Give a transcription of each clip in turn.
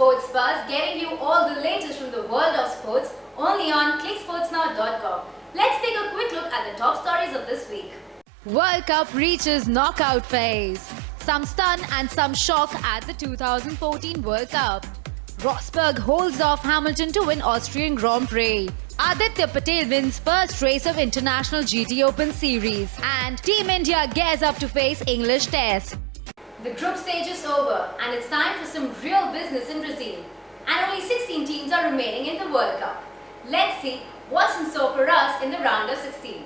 Sports Buzz, getting you all the latest from the world of sports, only on clicksportsnow.com. Let's take a quick look at the top stories of this week. World Cup reaches knockout phase. Some stun and some shock at the 2014 World Cup. Rosberg holds off Hamilton to win Austrian Grand Prix. Aditya Patel wins first race of International GT Open Series. And Team India gears up to face English Test. The group stage is over and it's time for some real business in Brazil. And only 16 teams are remaining in the World Cup. Let's see what's in store for us in the round of 16.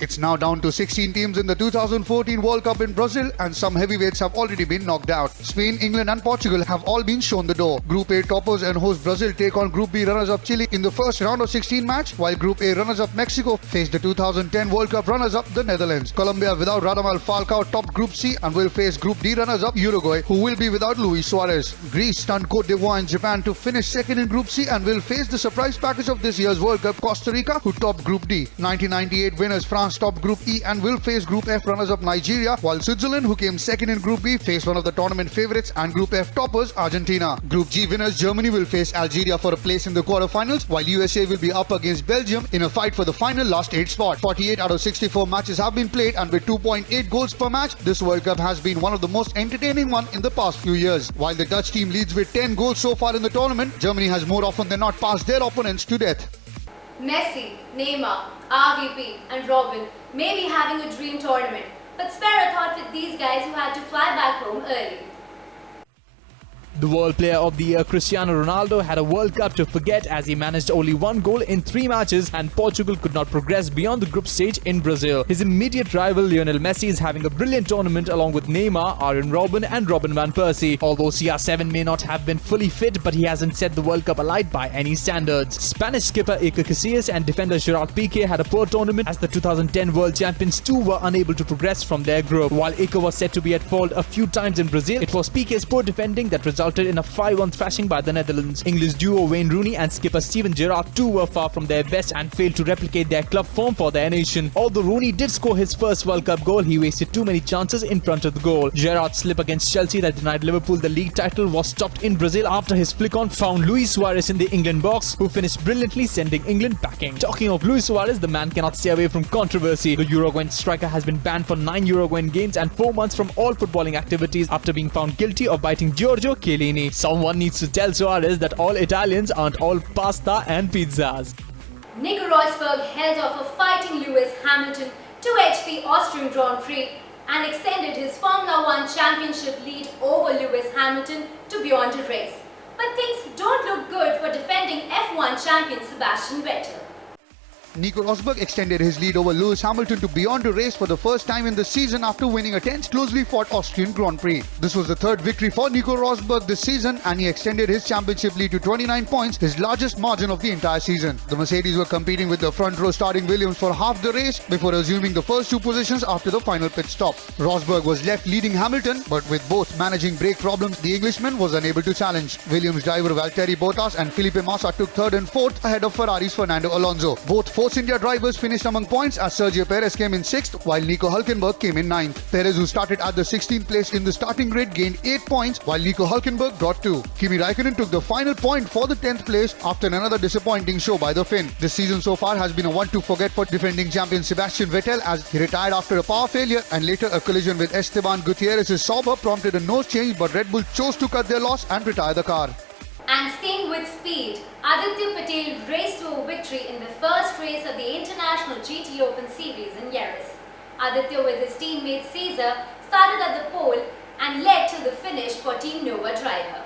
It's now down to 16 teams in the 2014 World Cup in Brazil, and some heavyweights have already been knocked out. Spain, England and Portugal have all been shown the door. Group A toppers and host Brazil take on Group B runners-up Chile in the first round of 16 match, while Group A runners-up Mexico face the 2010 World Cup runners-up the Netherlands. Colombia without Radamel Falcao topped Group C and will face Group D runners-up Uruguay, who will be without Luis Suarez. Greece stunned Cote d'Ivoire and Japan to finish second in Group C and will face the surprise package of this year's World Cup, Costa Rica, who topped Group D. 1998 winners France topped Group E and will face Group F runners-up Nigeria, while Switzerland, who came second in Group B, face one of the tournament favourites and Group F toppers Argentina. Group G winners Germany will face Algeria for a place in the quarterfinals, while USA will be up against Belgium in a fight for the final last 8 spot. 48 out of 64 matches have been played, and with 2.8 goals per match, this World Cup has been one of the most entertaining one in the past few years. While the Dutch team leads with 10 goals so far in the tournament, Germany has more often than not passed their opponents to death. Messi, Neymar, RVP and Robin may be having a dream tournament, but spare a thought with these guys who had to fly back home early. The World Player of the Year Cristiano Ronaldo had a World Cup to forget as he managed only 1 goal in 3 matches and Portugal could not progress beyond the group stage in Brazil. His immediate rival Lionel Messi is having a brilliant tournament along with Neymar, Arjen Robben and Robin van Persie. Although CR7 may not have been fully fit, but he hasn't set the World Cup alight by any standards. Spanish skipper Iker Casillas and defender Gerard Piqué had a poor tournament as the 2010 World Champions too were unable to progress from their group. While Iker was said to be at fault a few times in Brazil, it was Piqué's poor defending that resulted in a 5-1 thrashing by the Netherlands. English duo Wayne Rooney and skipper Steven Gerrard too were far from their best and failed to replicate their club form for their nation. Although Rooney did score his first World Cup goal, he wasted too many chances in front of the goal. Gerrard's slip against Chelsea that denied Liverpool the league title was stopped in Brazil after his flick-on found Luis Suarez in the England box, who finished brilliantly, sending England packing. Talking of Luis Suarez, the man cannot stay away from controversy. The Uruguayan striker has been banned for 9 Uruguayan games and 4 months from all footballing activities after being found guilty of biting Giorgio Chiellini. Someone needs to tell Suarez that all Italians aren't all pasta and pizzas. Nico Rosberg held off a fighting Lewis Hamilton to edge the Austrian Grand Prix and extended his Formula 1 championship lead over Lewis Hamilton to beyond a race. But things don't look good for defending F1 champion Sebastian Vettel. Nico Rosberg extended his lead over Lewis Hamilton to beyond a race for the first time in the season after winning a tense, closely fought Austrian Grand Prix. This was the 3rd victory for Nico Rosberg this season, and he extended his championship lead to 29 points, his largest margin of the entire season. The Mercedes were competing with the front row starting Williams for half the race before assuming the first 2 positions after the final pit stop. Rosberg was left leading Hamilton, but with both managing brake problems, the Englishman was unable to challenge. Williams driver Valtteri Bottas and Felipe Massa took 3rd and 4th ahead of Ferrari's Fernando Alonso. Both Force India drivers finished among points as Sergio Perez came in 6th while Nico Hülkenberg came in 9th. Perez, who started at the 16th place in the starting grid, gained 8 points while Nico Hülkenberg got 2. Kimi Raikkonen took the final point for the 10th place after another disappointing show by the Finn. This season so far has been a one to forget for defending champion Sebastian Vettel as he retired after a power failure, and later a collision with Esteban Gutierrez's Sauber prompted a nose change, but Red Bull chose to cut their loss and retire the car. And staying with speed, Aditya Patel raced to a victory in the first race of the International GT Open Series in Jerez. Aditya with his teammate Cesar started at the pole and led to the finish for Team Nova driver.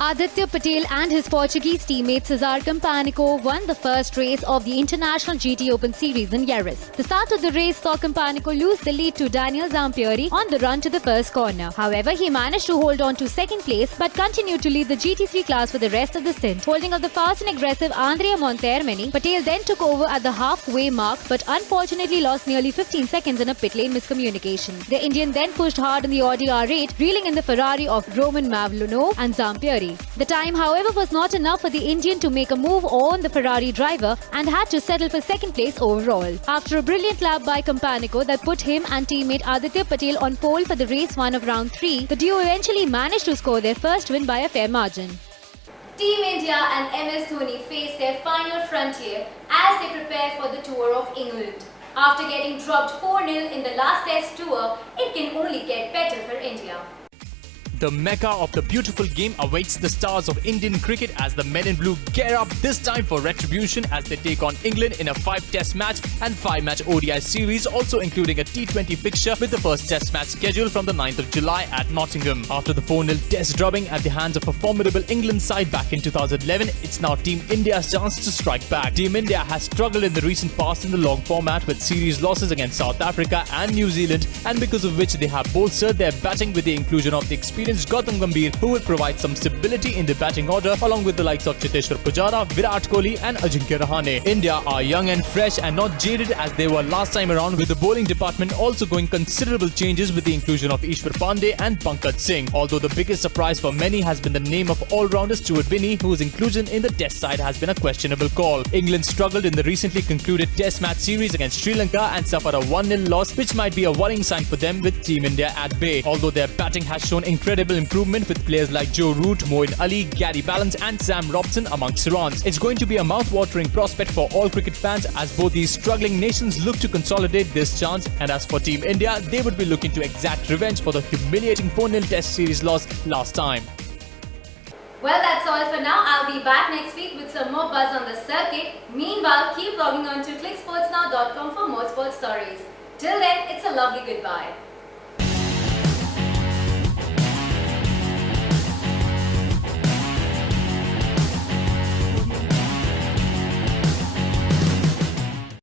Aditya Patel and his Portuguese teammate Cesar Campanico won the first race of the International GT Open Series in Jerez. The start of the race saw Campanico lose the lead to Daniel Zampieri on the run to the first corner. However, he managed to hold on to 2nd place but continued to lead the GT3 class for the rest of the stint. Holding up the fast and aggressive Andrea Montermini, Patel then took over at the halfway mark but unfortunately lost nearly 15 seconds in a pit lane miscommunication. The Indian then pushed hard in the Audi R8, reeling in the Ferrari of Roman Mavlunov and Zampieri. Ferrari. The time, however, was not enough for the Indian to make a move on the Ferrari driver and had to settle for second place overall. After a brilliant lap by Campanico that put him and teammate Aditya Patel on pole for the race 1 of round 3, the duo eventually managed to score their first win by a fair margin. Team India and MS Dhoni face their final frontier as they prepare for the Tour of England. After getting dropped 4-0 in the last Test tour, it can only get better for India. The mecca of the beautiful game awaits the stars of Indian cricket as the men in blue gear up this time for retribution as they take on England in a 5-test match and 5-match ODI series, also including a T20 fixture with the first test match scheduled from the 9th of July at Nottingham. After the 4-0 test drubbing at the hands of a formidable England side back in 2011, it's now Team India's chance to strike back. Team India has struggled in the recent past in the long format with series losses against South Africa and New Zealand, and because of which they have bolstered their batting with the inclusion of the experienced Gautam Gambhir, who will provide some stability in the batting order along with the likes of Cheteshwar Pujara, Virat Kohli and Ajinkya Rahane. India are young and fresh and not jaded as they were last time around, with the bowling department also going considerable changes with the inclusion of Ishwar Pandey and Pankaj Singh. Although the biggest surprise for many has been the name of all-rounder Stuart Binney, whose inclusion in the test side has been a questionable call. England struggled in the recently concluded test match series against Sri Lanka and suffered a 1-0 loss, which might be a worrying sign for them with Team India at bay. Although their batting has shown incredible improvement with players like Joe Root, Moeen Ali, Gary Ballance and Sam Robson amongst runs. It's going to be a mouth-watering prospect for all cricket fans as both these struggling nations look to consolidate this chance, and as for Team India, they would be looking to exact revenge for the humiliating 4-0 test series loss last time. Well, that's all for now. I'll be back next week with some more buzz on the circuit. Meanwhile, keep logging on to clicksportsnow.com for more sports stories. Till then, it's a lovely goodbye.